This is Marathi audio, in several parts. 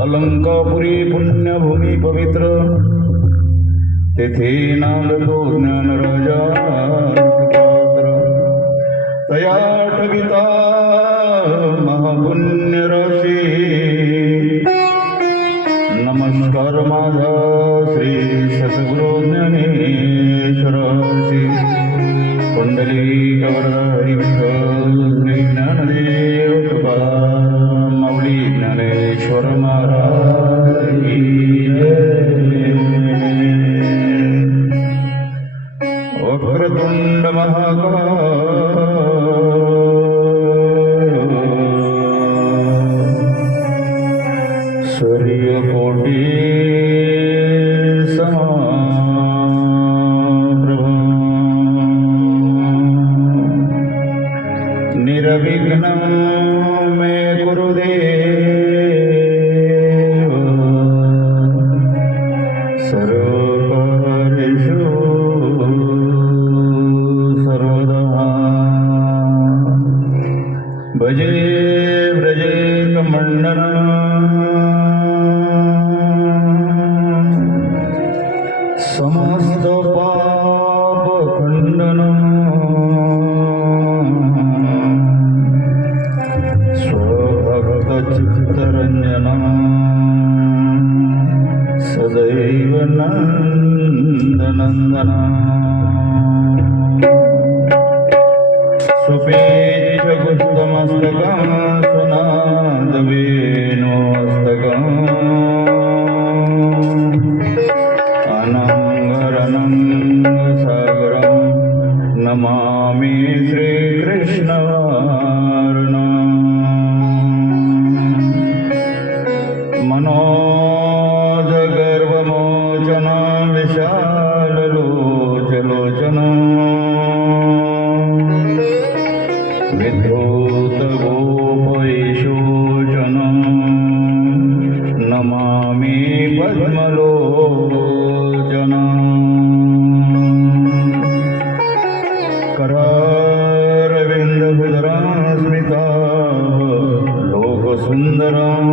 अलंकापुरी पुण्यभूमी पवित्र. तेथे नागतो ज्ञान राजा तया ठगिता महापुण्य राशी नमस्कार माझा श्री सद्गुरु ज्ञानेश्वराशी कुंडली कवरदा প্রচণ্ড মহাকাল மன்னனா সুন্দরম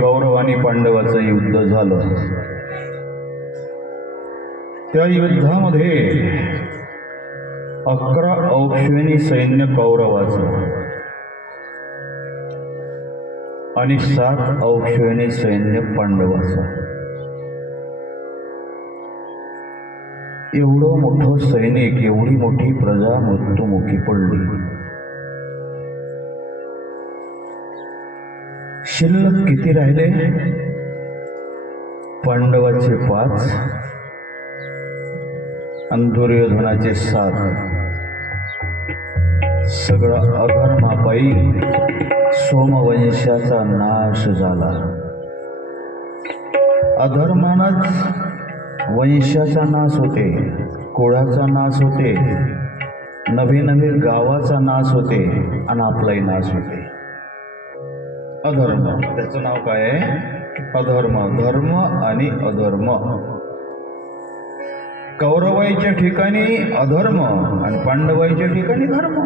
कौरव आणि पांडवाचं युद्ध झालं. त्या युद्धामध्ये अकरा औक्षणी सैन्य कौरवाचं आणि सात औक्षणी सैन्य पांडवाचं. एवढं मोठं सैनिक एवढी मोठी प्रजा मृत्युमुखी पडली. शिल्लक किती राहिले? पांडवाचे पाच आणि दुर्योधनाचे सात. सगळा अधर्मापायी सोमवंशाचा नाश झाला. अधर्मानच वंशाचा नाश होते कुळाचा नाश होते नवे नवे गावाचा नाश होते आणि आपलाही नाश होते. अधर्म. त्याचं नाव काय आहे? अधर्म. धर्म आणि अधर्म. कौरवाईच्या ठिकाणी अधर्म आणि पांडवाईच्या ठिकाणी धर्म.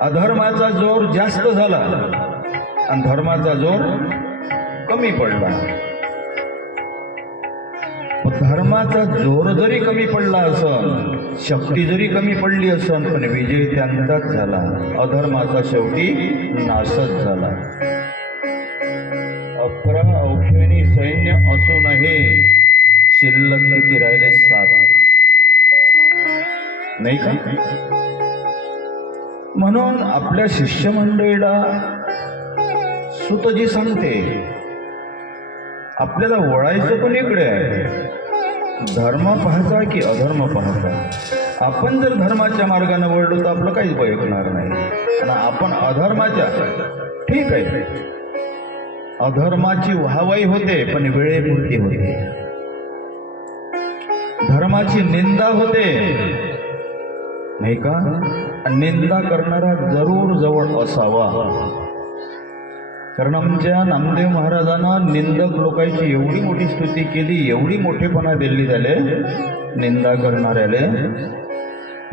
अधर्माचा जोर जास्त झाला आणि धर्माचा जोर कमी पडला. धर्माचा जोर जरी कमी पडला असन शक्ती जरी कमी पडली असन पण विजय त्यांचाच झाला. अधर्माचा शेवटी नाशच झाला. अकरा औक्षणी सैन्य असूनही शिल्लक किती राहिले? सात. नाही का? म्हणून आपल्या शिष्यमंडळीला सुतजी सांगते आपल्याला वळायचं पण इकडे आहे. धर्म पाहायचा की अधर्म पाहायचा? आपण जर धर्माच्या मार्गाने वळलो तर आपलं काहीच बयकणार नाही. आणि आपण अधर्माच्या ठीक आहे. अधर्माची वाहवाई होते पण वेळेपुरती होते. धर्माची निंदा होते. नाही का? निंदा करणारा जरूर जवळ असावा. कारण आमच्या नामदेव महाराजांना निंदक लोकांची एवढी मोठी स्तुती केली एवढी मोठेपणा दिली झाले निंदा करणाऱ्याले.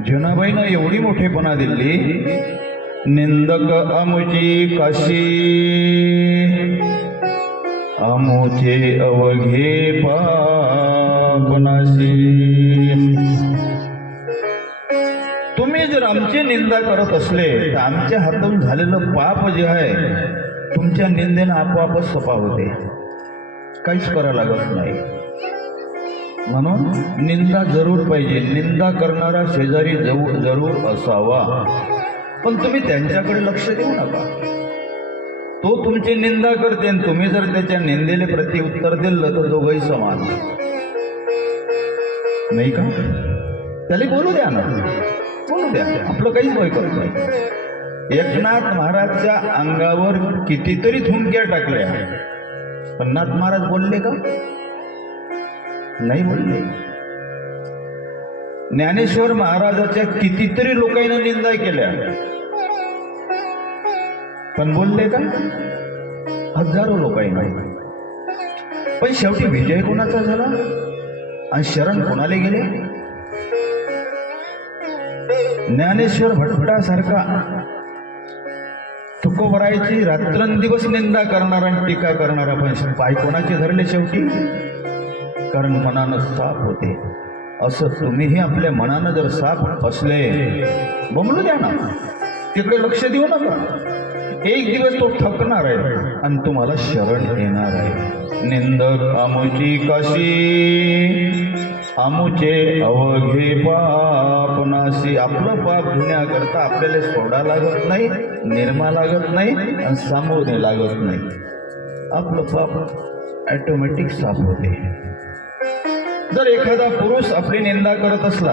जनाबाईनं एवढी मोठेपणा दिली निंदक अमुची काशी. अमुचे अवघे पाशी तुम्ही जर आमची निंदा करत असले तर आमच्या हातून झालेलं पाप जे आहे तुमच्या निंदेनं आपोआपच सपा होते. काहीच करावं लागत नाही. म्हणून निंदा जरूर पाहिजे. निंदा करणारा शेजारी जवळ जरूर असावा. पण तुम्ही त्यांच्याकडे लक्ष देऊ नका. तो तुमची निंदा करते आणि तुम्ही जर त्याच्या निंदेले प्रति उत्तर दिलं तर दोघंही समान. नाही का? त्याला बोलू द्या ना. बोलू द्या. आपलं काहीच भय करत नाही. एकनाथ महाराजच्या अंगावर कितीतरी थुंक्या टाकल्या. पण नाथ महाराज बोलले का? नाही बोलले. ज्ञानेश्वर महाराजाच्या कितीतरी लोकांना निंदा केल्या. पण बोलले का? हजारो लोकांना. पण शेवटी विजय कोणाचा झाला? आणि शरण कोणाला गेले? ज्ञानेश्वर भटभटासारखा तुकोबरायची रात्रंदिवस निंदा करणारा आणि टीका करणारा पण पाय कोणाचे धरले शेवटी? कारण मनानं साफ होते. असं तुम्हीही आपल्या मनानं जर साफ असले बमलू द्या ना. तिकडे लक्ष देऊ नका. एक दिवस तो थकणार आहे आणि तुम्हाला शरण येणार आहे. निंदक आमुची काशी आमुचे अवघे पाप नाशी. आपलं पाप धुण्याकरता आपल्याला सोडा लागत नाही. निर्मा लागत नाही आणि सामोरे लागत नाही. आपलं पाप ॲटोमॅटिक साफ होते. जर एखादा पुरुष आपली निंदा करत असला